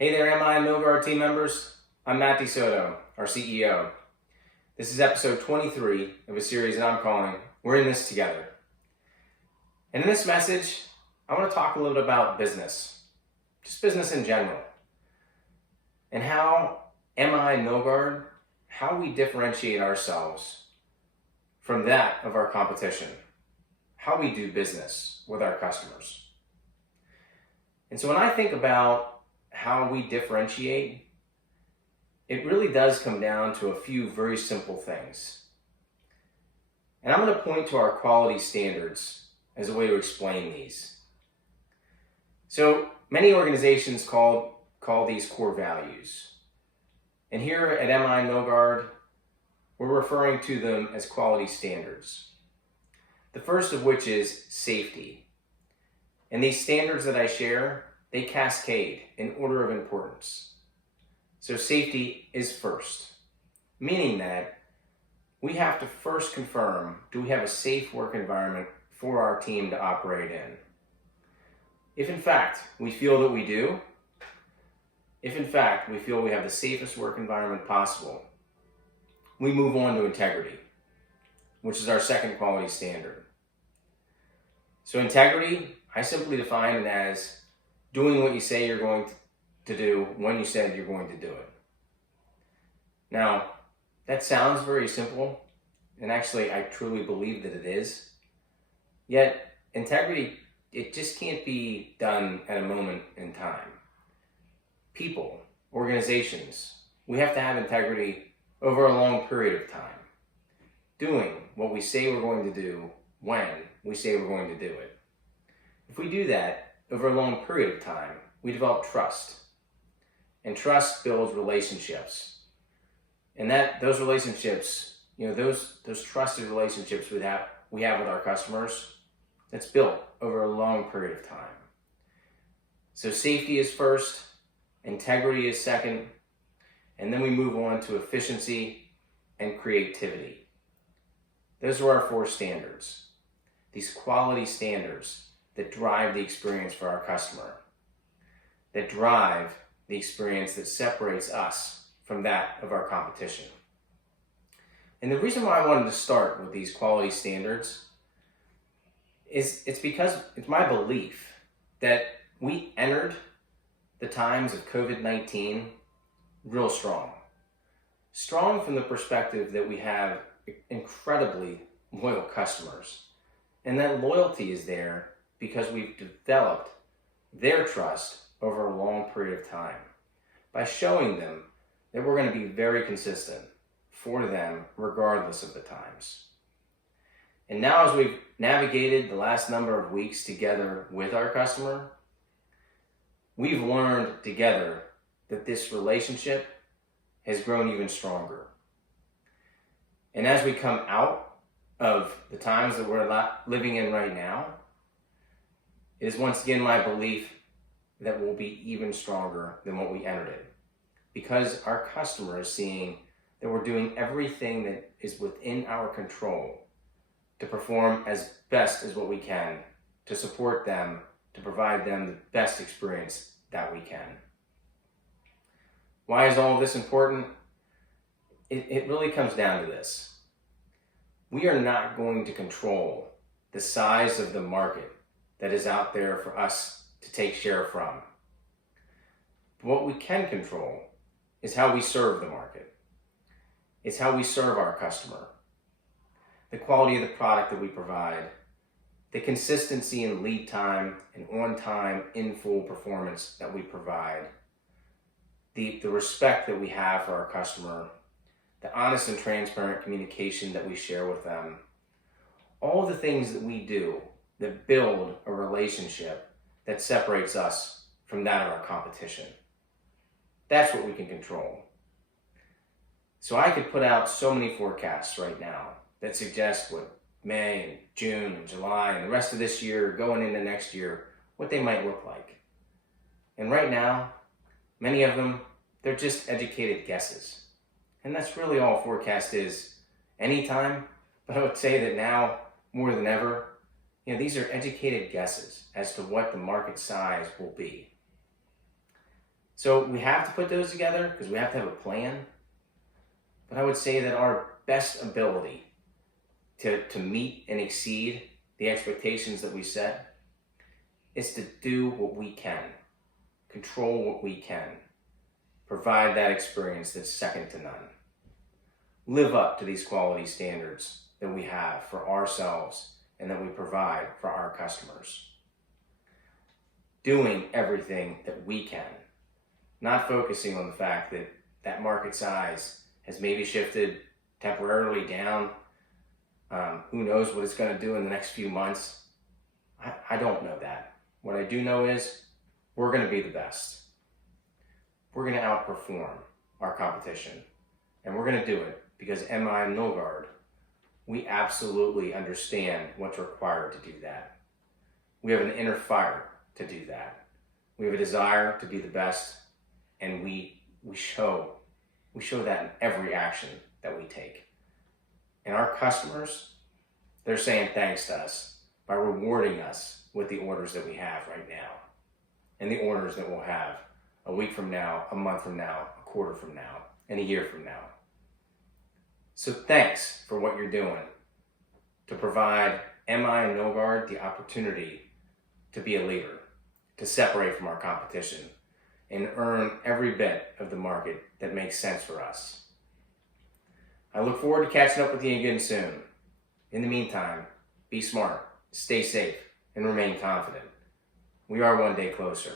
Hey there, MI and Milgard team members. I'm Matt DeSoto, our CEO. This is episode 23 of a series that I'm calling We're in This Together. And in this message, I want to talk a little bit about business, just business in general, and how MI and Milgard, how we differentiate ourselves from that of our competition, how we do business with our customers. And so when I think about how we differentiate, it really does come down to a few very simple things. And I'm going to point to our quality standards as a way to explain these. So many organizations call these core values. And here at MI Milgard, we're referring to them as quality standards. The first of which is safety. And these standards that I share, they cascade in order of importance. So safety is first, meaning that we have to first confirm, do we have a safe work environment for our team to operate in? If in fact we feel that we do, if in fact we feel we have the safest work environment possible, we move on to integrity, which is our second quality standard. So integrity, I simply define it as doing what you say you're going to do when you said you're going to do it. Now, that sounds very simple, and actually I truly believe that it is. Yet, integrity, it just can't be done at a moment in time. People, organizations, we have to have integrity over a long period of time. Doing what we say we're going to do when we say we're going to do it. If we do that over a long period of time, we develop trust. And trust builds relationships. And those relationships, those trusted relationships we have with our customers, that's built over a long period of time. So safety is first, integrity is second, and then we move on to efficiency and creativity. Those are our four standards. These quality standards that drive the experience for our customer, that drive the experience that separates us from that of our competition. And the reason why I wanted to start with these quality standards is it's because it's my belief that we entered the times of COVID-19 real strong. Strong from the perspective that we have incredibly loyal customers. And that loyalty is there because we've developed their trust over a long period of time by showing them that we're going to be very consistent for them regardless of the times. And now as we've navigated the last number of weeks together with our customer, we've learned together that this relationship has grown even stronger. And as we come out of the times that we're living in right now, it is once again my belief that we'll be even stronger than what we entered it. Because our customer is seeing that we're doing everything that is within our control to perform as best as what we can, to support them, to provide them the best experience that we can. Why is all of this important? It really comes down to this. We are not going to control the size of the market that is out there for us to take share from. What we can control is how we serve the market. It's how we serve our customer. The quality of the product that we provide, the consistency in lead time and on time in full performance that we provide, the respect that we have for our customer, the honest and transparent communication that we share with them, all the things that we do that build a relationship that separates us from that of our competition. That's what we can control. So I could put out so many forecasts right now that suggest what May and June and July and the rest of this year going into next year, what they might look like. And right now, many of them, they're just educated guesses. And that's really all forecast is anytime, but I would say that now, more than ever, these are educated guesses as to what the market size will be. So we have to put those together because we have to have a plan. But I would say that our best ability to meet and exceed the expectations that we set is to do what we can, control what we can, provide that experience that's second to none. Live up to these quality standards that we have for ourselves and that we provide for our customers. Doing everything that we can, not focusing on the fact that that market size has maybe shifted temporarily down. Who knows what it's going to do in the next few months? I don't know that. What I do know is we're going to be the best. We're going to outperform our competition. And we're going to do it because MI and Milgard, we absolutely understand what's required to do that. We have an inner fire to do that. We have a desire to be the best, and we show that in every action that we take. And our customers, they're saying thanks to us by rewarding us with the orders that we have right now and the orders that we'll have a week from now, a month from now, a quarter from now, and a year from now. So thanks for what you're doing to provide MI and Milgard the opportunity to be a leader, to separate from our competition, and earn every bit of the market that makes sense for us. I look forward to catching up with you again soon. In the meantime, be smart, stay safe, and remain confident. We are one day closer.